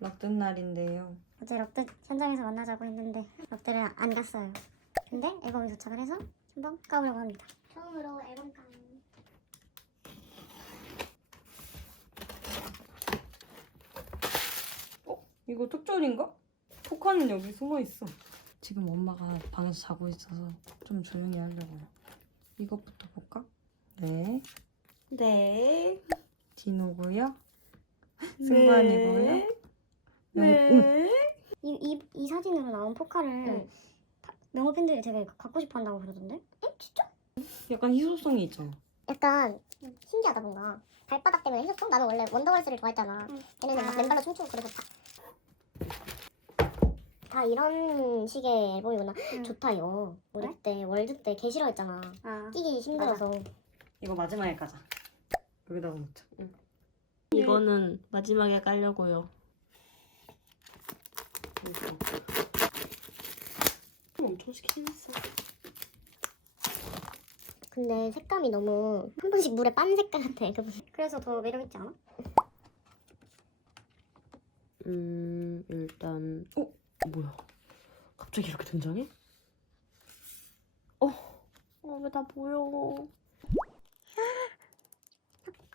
럭든 날인데요. 어제 럭드 현장에서 만나자고 했는데 럭드를 안 갔어요. 근데 앨범이 도착을 해서 한번 까보려고 합니다. 처음으로 앨범 까. 이거 특전인가? 포카는 여기 숨어 있어. 지금 엄마가 방에서 자고 있어서 좀 조용히 하려고요. 이것부터 볼까? 네. 네. 디노고요. 승관이고요. 명- 응. 이, 이, 이 사진으로 나온 포카를 파- 명호 팬들이 되게 갖고 싶어 한다고 그러던데? 에? 진짜? 약간 희소성이 있잖아. 약간 신기하다 뭔가 발바닥 때문에 해줬어? 나는 원래 원더걸스를 좋아했잖아 얘네는 막 아. 맨발로 춤추고 그래서 다, 다 이런 식의 앨범이구나 좋다 이거 우리 그래? 그때 월드 때 개 싫어했잖아 끼기 힘들어서 이거 마지막에 까자. 여기다가 놓자. 이거는 마지막에 깔려고요. 엄청 시키긴 했어. 근데 색감이 너무 한 번씩 물에 빤 색깔 같아 그. 그래서 더 매력있지 않아? 음 일단 어 뭐야? 갑자기 이렇게 등장해? 어, 어왜 다 보여?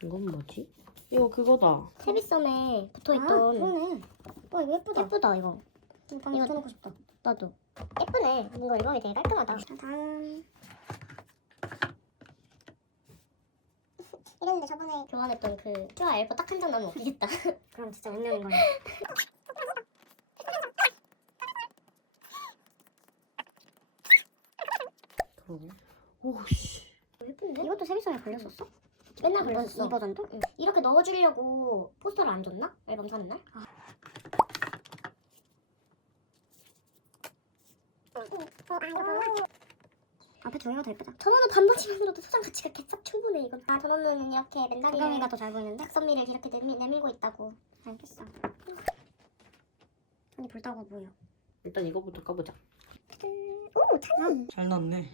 이건 뭐지? 이거 그거다. 세비섬에 붙어있던 아 그러네 와 이거 예쁘다 예쁘다 이거 방에 이거- 붙여놓고 싶다 나도 예쁘네 뭔가 앨범이 되게 깔끔하다 다음 이랬는데 저번에 교환했던 그 쭈아 엘보 딱한 장 나오면 웃기겠다 그럼 진짜 운명인 거야 그러게. 오씨. 예쁜데? 이것도 세비섬에 걸렸었어? 맨날 걸렸었어 이 버전도? 응. 이렇게 넣어주려고 포스터를 안 줬나? 앨범 사는 날? 앞에 종이가 더 예쁘다. 전원은 반바지만으로도 소장 가치가 개cap 충분해 이건. 아 전원은 이렇게 맨날 구경이가 더 잘 보이는데? 각선미를 이렇게 내밀, 내밀고 있다고. 알겠어. 손이 불타고 보여. 일단 이거부터 까보자. 오 찬이. 잘 났네.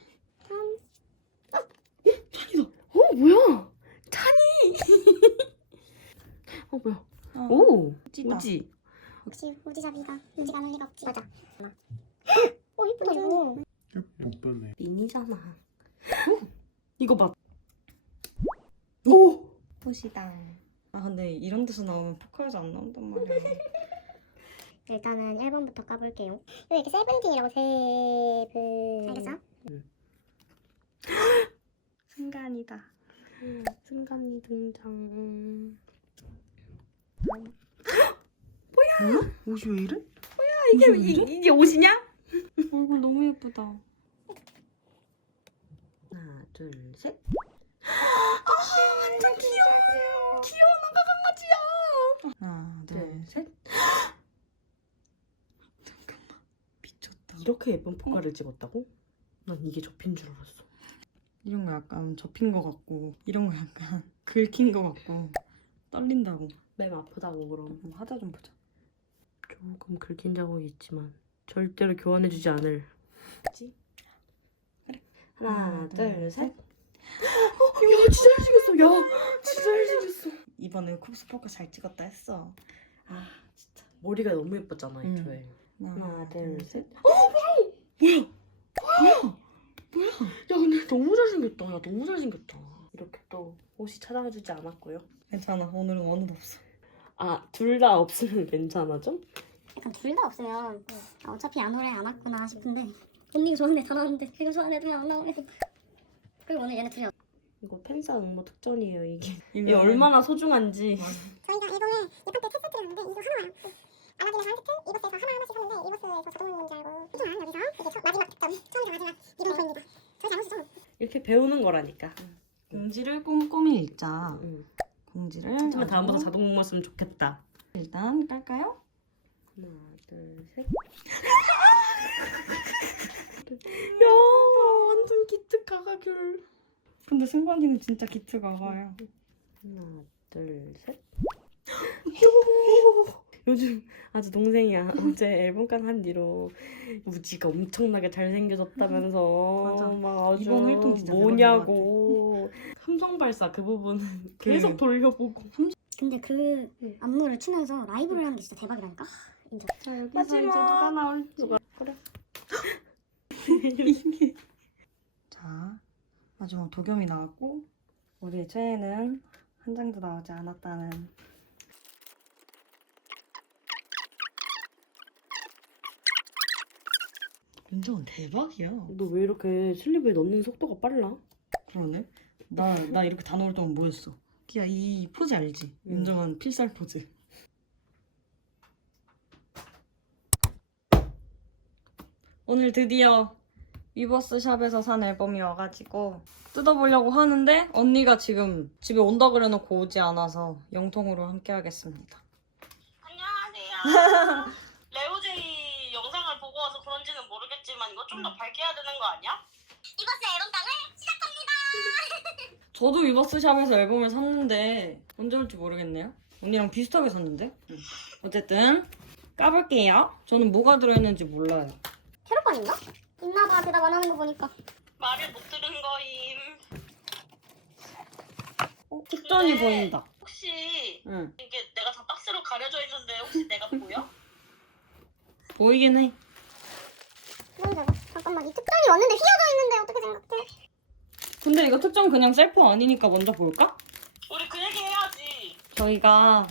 찬이다. 어 뭐야? 찬이. 어 뭐야? 어, 오 우지다. 우지. 역시 우지잡이가 우지가 안올 리가 없지. 맞아. 오 예쁘다 이거. 못 변해. 미니잖아. 이거 봐. 오. 포시다. 아 근데 이런 데서 나오면 포카에서 안 나온단 말이야. 일단은 1번부터 까볼게요. 여기 이렇게 세븐틴이라고 세븐. 알겠어? 승관이다. 음, 순간이 등장. 뭐야? 옷이 왜 이래? 이게 이? 이게 옷이냐? 얼굴 너무 예쁘다. 하나 둘 셋. 완전 귀여워. 귀여운 아가 강아지야. 하나, 둘, 둘, 셋. 잠깐만. 미쳤다. 이렇게 예쁜 포카를 찍었다고? 난 이게 접힌 줄 알았어. 이런 거 약간 접힌 거 같고 이런 거 약간 긁힌 거 같고 떨린다고. 맴 아프다고 그럼. 한번 하자 좀 보자. 조금 긁힌 자국이 있지만 절대로 교환해주지 않을. 그치? 그래. 하나, 하나, 둘, 둘, 셋. 어, 야, 진짜 잘생겼어. 야, 진짜 잘생겼어. 이번에 쿱스 포카 잘 찍었다 했어. 아, 진짜 머리가 너무 예뻤잖아, 응. 애초에. 하나, 둘, 셋. 뭐야? 야, 근데 너무 잘생겼다. 야, 너무 잘생겼다. 이렇게 또 옷이 찾아와주지 않았고요. 괜찮아. 오늘은 원은 없어. 아, 둘 다 없으면 괜찮아 좀? 약간 둘 다 없으면 아, 어차피 안 오래 안 왔구나 싶은데 언니가 좋아하는 애다 나왔는데 제가 좋아하는 애들만 안 나오네. 그리고 오늘 얘네 둘이 이거 팬사 응모 특전이에요, 이게. 이게 얼마나 소중한지. 저희가 앨범을 예쁠 때 테스트를 했는데 이거 하나만 아라비랑 한 세트 이버스에서 하나 하나씩 샀는데 이버스에서 자동 문인 줄 알고 하지만 여기서 이게 첫 마지막 득점 처음이자 마지막 이번 거입니다 저희 잘못이죠 이렇게 배우는 거라니까. 공지를 꼼꼼히 읽자. 응. 공지를. 하지만 다음부터 자동 응모였으면 좋겠다. 일단 깔까요? 하나, 둘, 셋. 야, 완전 기특 가가귤. 근데 승관이는 진짜 기트가 가요. 하나, 둘, 셋. 요즘 아주 동생이야. 어제 앨범간 한 뒤로 우지가 엄청나게 잘생겨졌다면서 맞아. 막 아주 이번 활동 진짜 뭐냐고 삼성 발사 그 부분은 계속 그- 돌려보고 근데 그 응. 안무를 추면서 라이브를 하는 게 진짜 대박이라니까. 인정. 자 여기서 마지막. 이제 누가 나올지 누가 그래 이게. 자, 마지막 도겸이 나왔고 우리 최애는 한 장도 나오지 않았다는. 민정은 대박이야. 너 왜 이렇게 슬립에 넣는 속도가 빨라? 그러네. 나, 나 이렇게 다 넣을 동안 뭐 했어? 기야, 이 포즈 알지? 응. 윤정한 필살 포즈. 오늘 드디어 위버스 샵에서 산 앨범이 와가지고 뜯어보려고 하는데 언니가 지금 집에 온다 그래놓고 오지 않아서 영통으로 함께 하겠습니다. 안녕하세요. 레오제이 영상을 보고 와서 그런지는 모르겠지만 이거 좀 더 밝게 해야 되는 거 아니야? 이것의 앨범 방을 시작합니다. 저도 위버스 샵에서 앨범을 샀는데 언제 올지 모르겠네요. 언니랑 비슷하게 샀는데. 응. 어쨌든 까볼게요. 저는 뭐가 들어있는지 몰라요. 캐럿반인가? 있나봐 대답 안 하는 거 보니까. 말을 못 들은 거임. 어, 특전이 네. 보인다. 혹시 응. 이게 내가 다 박스로 가려져 있는데 혹시 내가 보여? 보이긴 해. 뭔 저거? 잠깐만 이 특전이 왔는데 휘어져 있는데 어떻게 생각해? 근데 이거 특전 그냥 셀프 아니니까 먼저 볼까? 우리 그 얘기 해야지. 저희가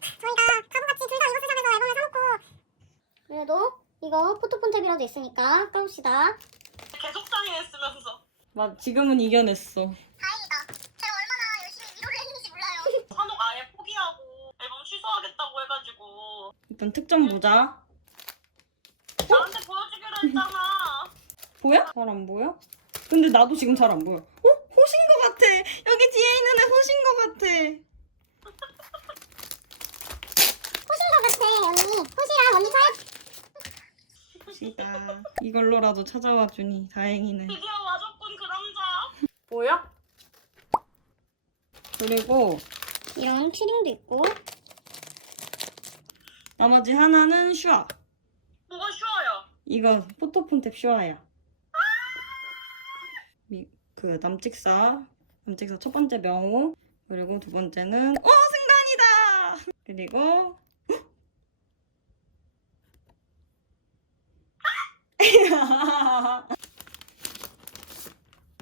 저희가 바보같이 둘 다 이버스 샵에서 앨범을 사놓고 그래도 이거 포토폰 탭이라도 있으니까 까봅시다. 계속 상의했으면서 막 지금은 이겨냈어. 다행이다. 제가 얼마나 열심히 위로를 했는지 몰라요. 산옥 아예 포기하고 앨범 취소하겠다고 해가지고 일단 특전 보자. 나한테 보여주기로 했잖아. 보여? 잘 안 보여? 근데 나도 지금 잘 안 보여. 어? 호신 것 같아. 여기 뒤에 있는 애 호신 것 같아. 호신 것 같아 언니. 호시랑 언니 차요? 호시다. 이걸로라도 찾아와 주니 다행이네. 드디어 와줬군 그 남자. 보여? 그리고 이런 키링도 있고 나머지 하나는 슈아. 뭐가 쉬워요? 이거 포토폰 탭 슈아야. 미, 그 남직사, 남직사 첫 번째 명호, 그리고 두 번째는 어 승관이다. 그리고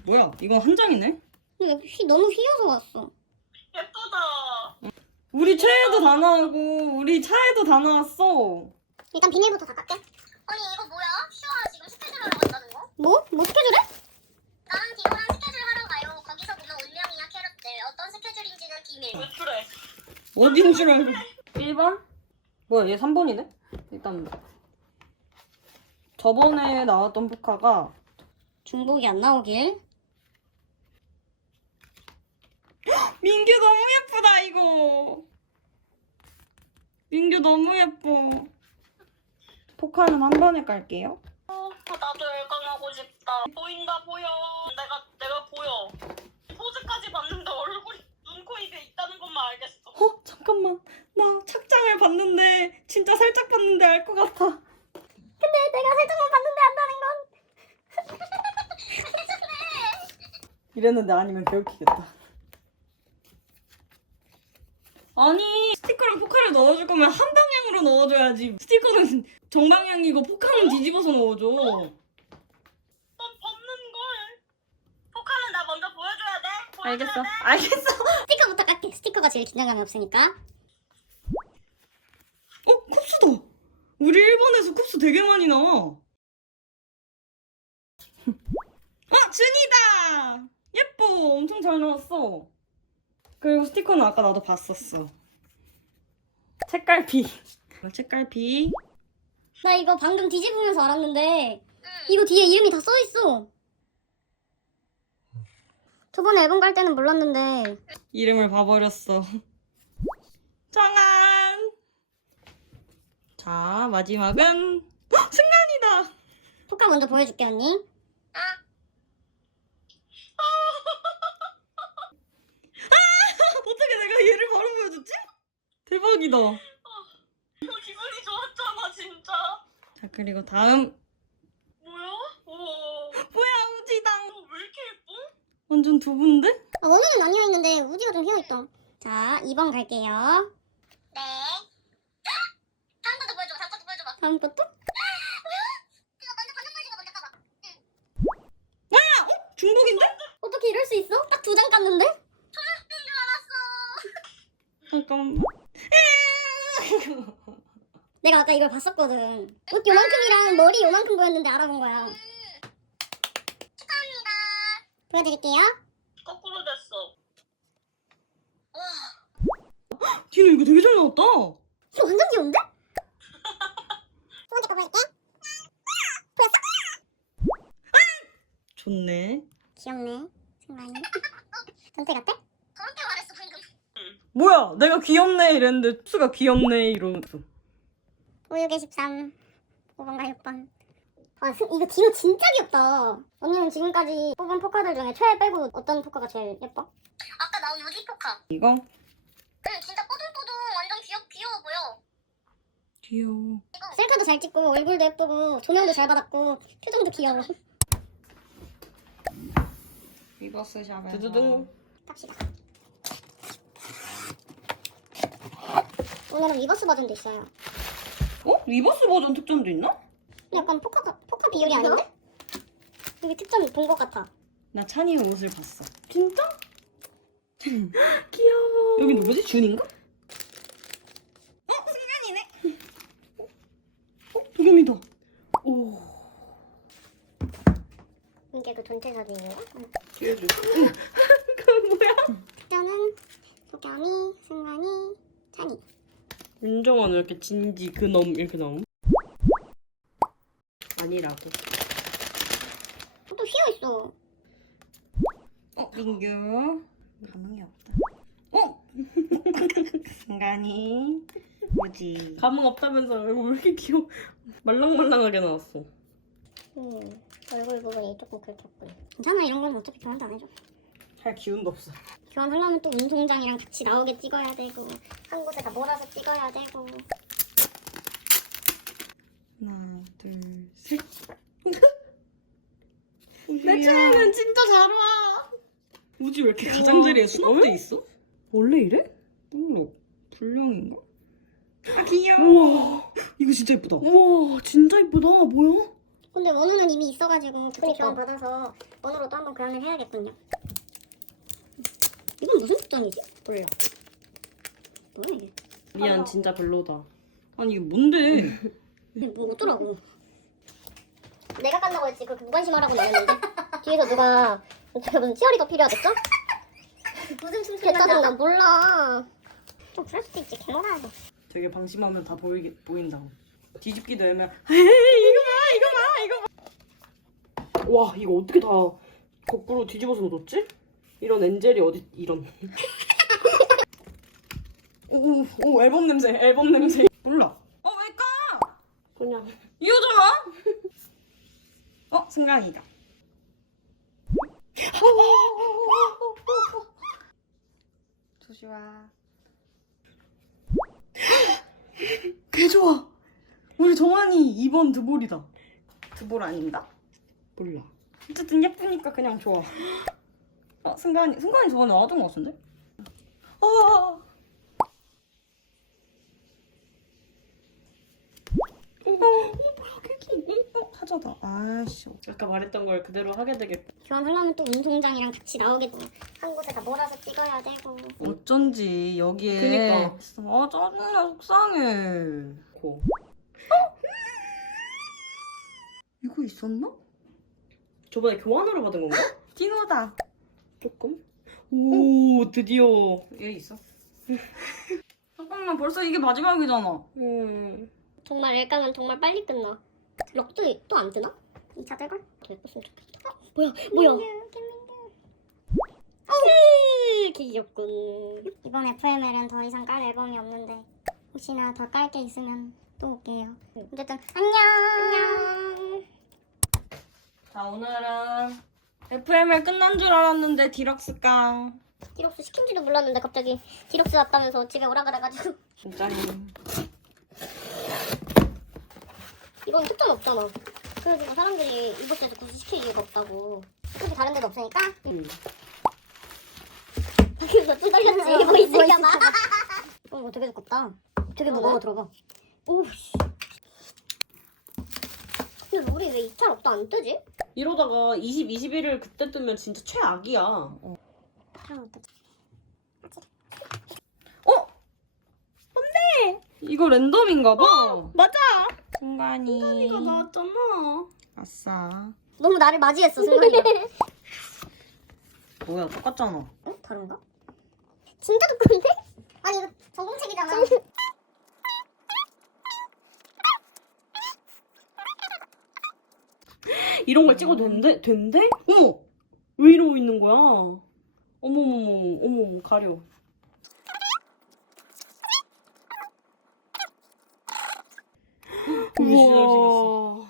뭐야? 이건 한 장이네? 근데 휘 너무 휘어서 왔어. 예쁘다. 우리 최애도 다 나오고 우리 차에도 다 나왔어. 일단 비닐부터 다 깎게. 아니 이거 뭐야? 슈아 지금 스케줄 하러 간다는 거? 뭐? 뭐 스케줄해? 나랑 디노랑 스케줄 하러 가요. 거기서 보면 운명이야 캐럿들. 어떤 스케줄인지는 비밀. 외출해. 어딘 줄 알고. 1번? 뭐야 얘 3번이네? 일단 저번에 나왔던 포카가 중복이 안 나오길. 민규 너무 예쁘다 이거. 민규 너무 예뻐. 포카는 한 번에 깔게요. 어, 나도 열광하고 싶다. 보인다 보여. 내가 내가 보여. 포즈까지 봤는데 얼굴이 눈, 코, 입에 있다는 것만 알겠어. 어 잠깐만 나 착장을 봤는데 진짜 살짝 봤는데 알 것 같아. 근데 내가 살짝만 봤는데 안다는 건. 이랬는데 아니면 개웃기겠다. 아니 스티커랑 포카를 넣어줄 거면 한 방향으로 넣어줘야지. 스티커는 정방향이고 포카는 뒤집어서 넣어줘. 넌 벗는 걸. 포카는 나 먼저 보여줘야 돼. 보여줘야 알겠어. 돼. 알겠어. 스티커부터 깎게. 스티커가 제일 긴장감이 없으니까. 어 쿱스다. 우리 일본에서 쿱스 되게 많이 나와. 아 준이다. 예뻐. 엄청 잘 나왔어. 그리고 스티커는 아까 나도 봤었어. 책갈피. 책갈피. 나 이거 방금 뒤집으면서 알았는데 이거 뒤에 이름이 다 써 있어. 저번에 앨범 갈 때는 몰랐는데 이름을 봐버렸어. 정한. 자 마지막은 헉, 승관이다. 포카 먼저 보여줄게 언니. 어떻게 내가 보여줬지? 대박이다. 어, 기분이 좋았잖아 진짜. 자 그리고 다음 뭐야? 오. 뭐야 우지당. 너왜 이렇게 예뻐? 완전 두부인데? 아, 원우는 안 휘어 있는데 우지가 좀 휘어 있다. 자, 2번 갈게요. 네. 다음 것도 보여줘. 다음 것도 보여줘봐. 다음 것도? 이거 먼저 반응 보여주고 먼저 까봐. 중복인데? 어떻게 이럴 수 있어? 딱 두 장 깠는데? 잠깐만. 내가 아까 이걸 봤었거든. 옷 요만큼이랑 머리 요만큼 보였는데 알아본 거야. 축하합니다. 보여드릴게요. 거꾸로 됐어. 와. 디노 이거 되게 잘 나왔다. 이거 완전 귀여운데? 두 번째 거 보여줄게. 좋네. 귀엽네. 생각이. 전체 같아? 뭐야? 내가 귀엽네 이랬는데 수가 귀엽네 이러면서. 5, 6에 13. 5번과 6번. 아, 스- 이거 디노 진짜 귀엽다. 언니는 지금까지 뽑은 포카들 중에 최애 빼고 어떤 포카가 제일 예뻐? 아까 나온 우지 포카. 이거 응 진짜 뽀둥뽀둥 완전 귀엽 귀여워 보여. 귀여워. 셀카도 잘 찍고 얼굴도 예쁘고 조명도 잘 받았고 표정도 귀여워. 리버스 샵에서. 두두둥. 갑시다. 오늘은 리버스 버전도 있어요. 어? 리버스 버전 특전도 있나? 약간 포카가 포카 비율이 아닌데? 여기 특전 본 것 같아. 나 찬이 옷을 봤어. 진짜? 귀여워. 여기 누구지? 준인가? 어? 승관이네. 어? 도겸이다. 오. 이게 그 전체 사진이에요? 귀여워. 그건 뭐야? 특전은 소겸이, 승관이, 찬이. 윤정원 왜 이렇게 진지 그놈 이렇게 나옴? 아니라고. 또 휘어 있어. 어? 민규. 감흥이 없다. 어? 승관이. 뭐지? 감흥 없다면서 왜 이렇게 귀여워? 말랑말랑하게 나왔어. 음, 얼굴 부분이 조금 긁혔군. 괜찮아, 이런 건 어차피 교환도 안 해줘. 할 기운도 없어. 교환하려면 또 운송장이랑 같이 나오게 찍어야 되고, 한 곳에다 몰아서 찍어야 되고. 하나, 둘, 셋. 내 차에는 진짜 잘 와. 우지 왜 이렇게 가장자리에 수납돼 왜? 있어? 원래 이래? 몰라. 불량인가? 아 귀여워. 우와. 이거 진짜 예쁘다. 우와 진짜 이쁘다. 뭐야? 근데 원우는 이미 있어가지고 그니 교환 받아서 원우로 또 한번 교환을 해야겠군요. 이건 무슨 특전이지? 몰라. 뭐야 이게? 미안 진짜 별로다. 아니 이게 뭔데? 근데 뭐 어쩌라고? 내가 깐다고 했지 그 무관심하라고 내렸는데 뒤에서 누가 어떻게 무슨 치어리더 필요하겠어? 무슨 춤추는 짜증 나 몰라. 좀 그럴 수도 있지 개놀아야 돼. 되게 방심하면 다 보이게 보인다. 뒤집기도 애매. 에이 이거 봐 이거 봐 이거 봐. 와 이거 어떻게 다 거꾸로 뒤집어서 넣었지? 이런 엔젤이 어디 이런. 오, 오 앨범 냄새 앨범 냄새. 몰라. 어왜 까? 그냥 이 여자가? 어 승관이다. 조슈아. 개 좋아. 우리 정환이 2번 드볼이다. 드볼 아닌가? 몰라. 어쨌든 예쁘니까 그냥 좋아. 어 승관이 승관이 저번에 나왔던 것 같은데? 아. 어, 뭐야 케이크? 어 하자다. 아씨. 아까 말했던 걸 그대로 하게 되겠다. 교환하려면 또 운송장이랑 같이 나오게 돼. 한 곳에다 몰아서 찍어야 되고. 어쩐지 여기에 그니까. 아 짜증나 속상해 고. 이거 있었나? 저번에 교환으로 받은 건가? 디노다 조금. 오 드디어. 얘 있어 잠깐만 벌써 이게 마지막이잖아 음. 정말 엘깡은 정말 빨리 끝나. 럭도 또 안 뜨나? 2차 대걸? 더 예뻤으면 좋겠다. 어, 뭐야, 뭐야? 음, 귀엽군. 이번 FML은 더 이상 깔 앨범이 없는데 혹시나 더 깔 게 있으면 또 올게요. 어쨌든 안녕. 안녕. 자 오늘은 FML 끝난 줄 알았는데 디럭스 깡 디럭스 시킨지도 몰랐는데 갑자기 디럭스 왔다면서 집에 오라 그래가지고 진짜니. 이건 특전 없잖아. 그래가지고 사람들이 이곳에서 굳이 시킬 이유가 없다고. 어차피 다른 데도 없으니까 음. 밖에서 또 떨렸지. 뭐 있을까 봐. 어, 이거 되게 두껍다. 되게 무거워, 들어봐. 오우씨. 근데 우리 왜 이탈 없다 안 뜨지? 이러다가 20, 21일 그때 뜨면 진짜 최악이야. 어? 이거 랜덤인가 봐. 맞아. 순간이. 이거 나왔잖아. 아싸. 너무 나를 맞이했어, 순간이가. 뭐야 똑같잖아. 어? 다른가? 진짜 두꺼운데? 아니, 이거 전공책이잖아. 이런 걸 찍어도 된대? 된대? 어머! 왜 이러고 있는 거야? 어머머머, 어머, 가려. 우와.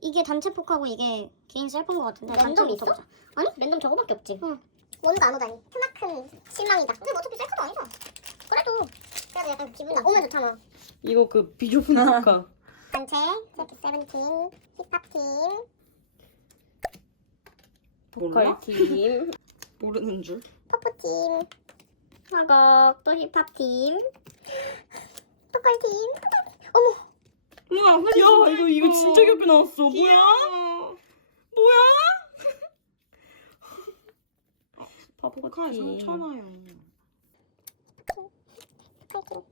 이게 단체 폭하고 이게 개인 셀프인 것 같은데. 랜덤 있어? 보자. 아니, 랜덤 저거밖에 없지. 응. 원도 안 오다니. 크나큰 실망이다. 근데 뭐 어차피 셀프도 아니잖아. 그래도, 그래도 약간 기분 나. 오면 좋잖아. 이거 그 비조분 녹화. 단체, 세븐, 세븐틴, 힙합 팀, 보컬팀. 모르는 줄. 퍼프팀, 화곡, 또 힙합 팀, 보컬 팀. 어머, 우와 야, 이거, 이거 진짜 귀엽게 나왔어. 뭐야? 뭐야? 바보 같아. 카에 상처나 요. 파이팅.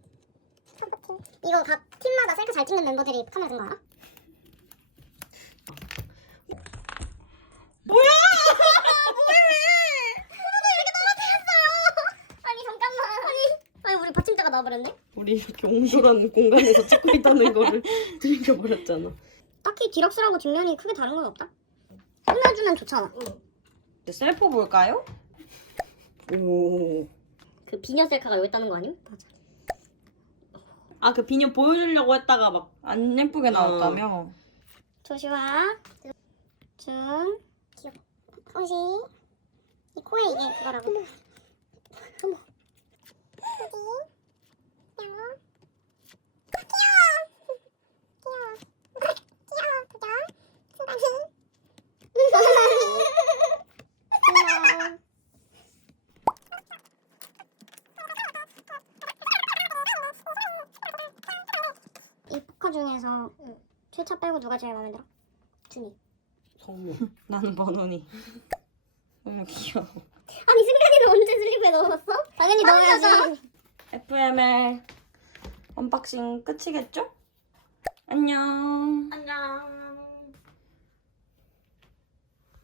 퍼프팀. 이거 각 팀마다 셀카 잘 찍는 멤버들이 카메라 든 거야? 아니 잠깐만 아니 아니 우리 받침대가 나와버렸네 우리 이렇게 옹졸한 공간에서 찍고 있다는 거를 들켜버렸잖아. 딱히 디럭스라고 뒷면이 크게 다른 건 없다 꾸며주면 좋잖아 이제 셀프 볼까요? 오. 그 비녀 셀카가 여기 있다는 거 아님? 맞아 아, 그 비녀 보여주려고 했다가 막. 안 예쁘게 나왔다며. 조슈아 준 귀여워 호시 이 코에 이게 그거라고? 어머. 어머. 호지 귀여워 귀여워 귀여워 귀여워 그죠? 순간이 귀여워 이 포카 중에서 최차 빼고 누가 제일 마음에 들어? 준이 성모. 나는 번호니. 너무 귀여워. 아니 승관이는 언제 슬리브에 넣어놨어? 당연히 넣어야지 FML 언박싱 끝이겠죠? 안녕.